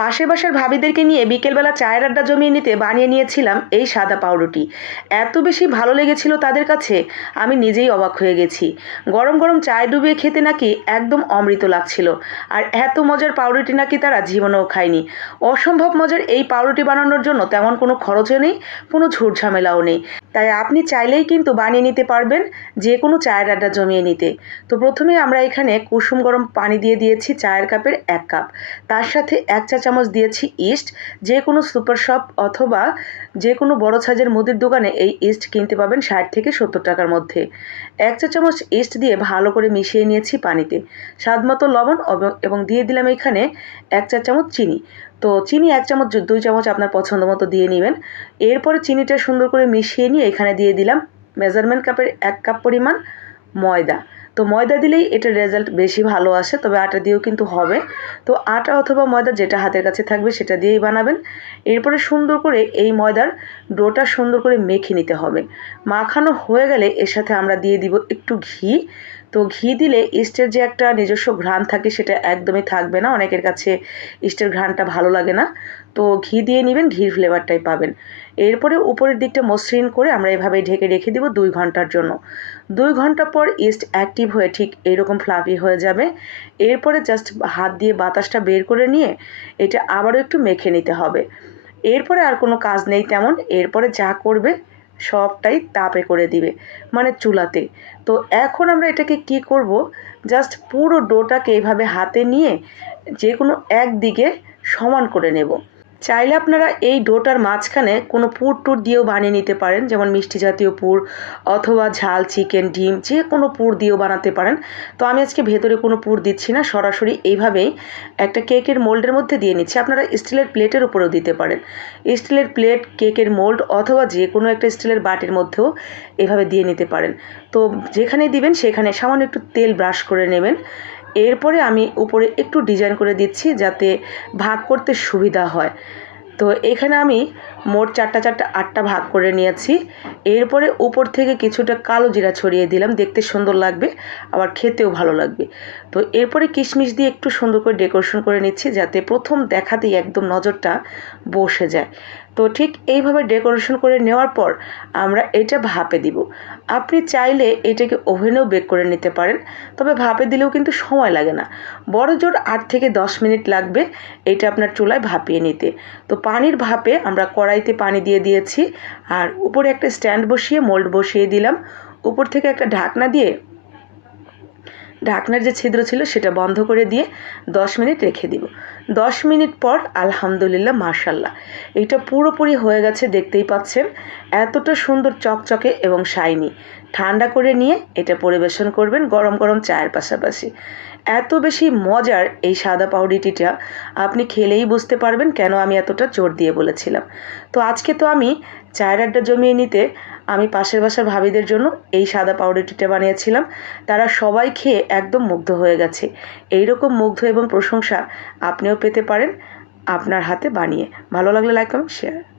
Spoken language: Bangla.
পাশের বাসার ভাবিদেরকে নিয়ে বিকেলবেলা চায়ের আড্ডা জমিয়ে নিতে বানিয়ে নিয়েছিলাম এই সাদা পাউরুটি। এত বেশি ভালো লেগেছিল তাদের কাছে, আমি নিজেই অবাক হয়ে গেছি। গরম গরম চায় ডুবিয়ে খেতে নাকি একদম অমৃত লাগছিল। আর এত মজার পাউরুটি নাকি তারা জীবনেও খায়নি। অসম্ভব মজার এই পাউরুটি বানানোর জন্য তেমন কোনো খরচও নেই, কোনো ঝামেলাও নেই। তাই আপনি চাইলেই কিন্তু বানিয়ে নিতে পারবেন যে কোনো চায়ের আড্ডা জমিয়ে নিতে। তো প্রথমে আমরা এখানে কুসুম গরম পানি দিয়ে দিয়েছি চায়ের কাপের এক কাপ। তার সাথে এক চা চামচ দিয়েছি ইস্ট। যে কোনো সুপার শপ অথবা যে কোনো বড় সাইজের মুদির দোকানে এই ইস্ট কিনতে পাবেন ষাট থেকে সত্তর টাকার মধ্যে। এক চা চামচ ইস্ট দিয়ে ভালো করে মিশিয়ে নিয়েছি পানিতে। স্বাদ মতো লবণ এবং দিয়ে দিলাম এখানে এক চা চামচ চিনি। তো চিনি এক চামচ দুই চামচ আপনার পছন্দ মতো দিয়ে নেবেন। এরপরে চিনিটা সুন্দর করে মিশিয়ে নিয়ে এখানে দিয়ে দিলাম মেজারমেন্ট কাপের এক কাপ পরিমাণ ময়দা। তো ময়দা দিলেই এটার রেজাল্ট বেশি ভালো আসে, তবে আটা দিয়েও কিন্তু হবে। তো আটা অথবা ময়দা যেটা হাতের কাছে থাকবে সেটা দিয়েই বানাবেন। এরপরে সুন্দর করে এই ময়দার ডোটা সুন্দর করে মেখে নিতে হবে। মাখানো হয়ে গেলে এর সাথে আমরা দিয়ে দিব একটু ঘি। তো ঘি দিলে ইস্টের যে একটা নিজস্ব ঘ্রাণ থাকে সেটা একদমই থাকবে না, অনেকের কাছে ইস্টের ঘ্রাণটা ভালো লাগে না। তো ঘি দিয়ে নেবেন, ঘির ফ্লেভারটাই পাবেন। এরপরে উপরের দিকটা মসৃণ করে আমরা এভাবে ঢেকে রেখে দেবো দুই ঘণ্টার জন্য। দুই ঘণ্টা পর ইস্ট অ্যাক্টিভ হয়ে ঠিক এরকম ফ্লাফি হয়ে যাবে। এরপরে জাস্ট হাত দিয়ে বাতাসটা বের করে নিয়ে এটা আবারও একটু মেখে নিতে হবে। এরপরে আর কোনো কাজ নেই তেমন। এরপরে যা করবে সবটাই তাপে করে দিবে মানে চুলাতে। তো এখন আমরা এটাকে কি করব? জাস্ট পুরো ডোটাকে এইভাবে হাতে নিয়ে যে কোনো একদিকে সমান করে নেব। চাইলে আপনারা এই ডোটার মাঝখানে কোনো পুর টুর দিয়েও বানিয়ে নিতে পারেন, যেমন মিষ্টি জাতীয় পুর অথবা ঝাল, চিকেন, ডিম, যে কোনো পুর দিয়েও বানাতে পারেন। তো আমি আজকে ভেতরে কোনো পুর দিচ্ছি না, সরাসরি এইভাবেই একটা কেকের মোল্ডের মধ্যে দিয়ে নিচ্ছি। আপনারা স্টিলের প্লেটের উপরেও দিতে পারেন। স্টিলের প্লেট, কেকের মোল্ড অথবা যে কোনো একটা স্টিলের বাটির মধ্যেও এভাবে দিয়ে নিতে পারেন। তো যেখানে দিবেন সেখানে সামান্য একটু তেল ব্রাশ করে নেবেন। এরপরে আমি উপরে একটু ডিজাইন করে দিচ্ছি যাতে ভাগ করতে সুবিধা হয়। তো এখানে আমি মোট চারটা চারটা আটটা ভাগ করে নিয়েছি। এরপরে উপর থেকে কিছুটা কালো জিরা ছড়িয়ে দিলাম, দেখতে সুন্দর লাগবে, আবার খেতেও ভালো লাগবে। তো এরপরে কিশমিশ দিয়ে একটু সুন্দর করে ডেকোরেশন করে নিচ্ছি, যাতে প্রথম দেখাতেই একদম নজরটা বসে যায়। তো ঠিক এইভাবে ডেকোরেশন করে নেওয়ার পর আমরা এটা ভাপে দিব। আপনি চাইলে এটাকে ওভেনেও বেক করে নিতে পারেন, তবে ভাপে দিলেও কিন্তু সময় লাগে না। বড় জোর আট থেকে দশ মিনিট লাগবে এটা আপনার চুলায় ভাপিয়ে নিতে। তো পানির ভাপে আমরা কড়াইতে পানি দিয়ে দিয়েছি। আর উপরে একটা স্ট্যান্ড বসিয়ে মোল্ড বসিয়ে দিলাম। উপর থেকে একটা ঢাকনা দিয়ে ঢাকনার যে ছিদ্র ছিল সেটা বন্ধ করে দিয়ে দশ মিনিট রেখে দিব। দশ মিনিট পর আলহামদুলিল্লাহ মাশাল্লাহ এটা পুরোপুরি হয়ে গেছে, দেখতেই পাচ্ছেন। এতটা সুন্দর চকচকে এবং শাইনি। ঠান্ডা করে নিয়ে এটা পরিবেশন করবেন গরম গরম চায়ের পাশাপাশি। এত বেশি মজার এই সাদা পাউরুটিটা আপনি খেলেই বুঝতে পারবেন কেন আমি এতটা জোর দিয়ে বলেছিলাম। তো আজকে তো আমি চায়ের আড্ডা জমিয়ে নিতে আমি পাশের বাসার ভাবিদের জন্য এই সাদা পাউরুটিটা বানিয়েছিলাম। তারা সবাই খেয়ে একদম মুগ্ধ হয়ে গেছে। এই রকম মুগ্ধ এবং প্রশংসা আপনিও পেতে পারেন আপনার হাতে বানিয়ে। ভালো লাগলে লাইক কমেন্ট শেয়ার